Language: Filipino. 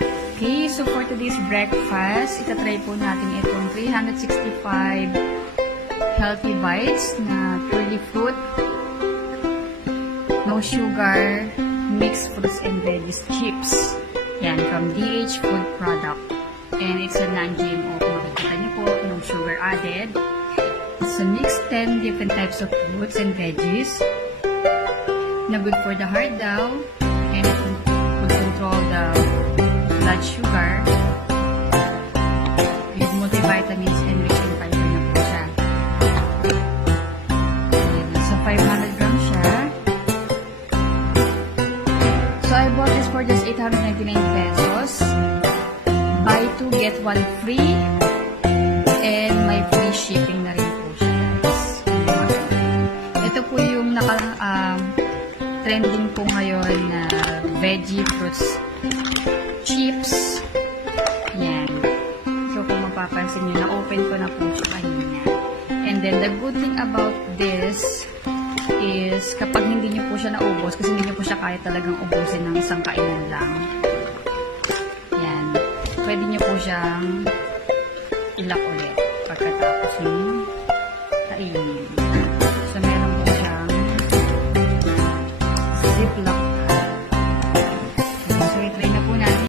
Okay, so for today's breakfast, itatry po natin itong 365 healthy bites na curly fruit, no sugar, mixed fruits and veggies chips. Yan, from DH Food Product. And it's a non-GMO. Makikita niyo po, no sugar added. So, mix 10 different types of fruits and veggies na good for the heart daw. And it would control the blood sugar with multivitamins and rich in fiber na po siya. So, 500 grams siya. So, I bought this for just 899 pesos. Buy 2, get 1 free. And may free shipping na rin po siya, guys. Ito po yung trending po ngayon na veggie fruits chips. Yan. So, kung mapapansin nyo, na-open ko na po siya kanina. And then, the good thing about this is kapag hindi nyo po siya naubos, kasi hindi nyo po siya kaya talagang ubusin ng isang kainan lang. Yan. Pwede nyo po siyang ilak ulit pagkatapos nyo kainin. So, meron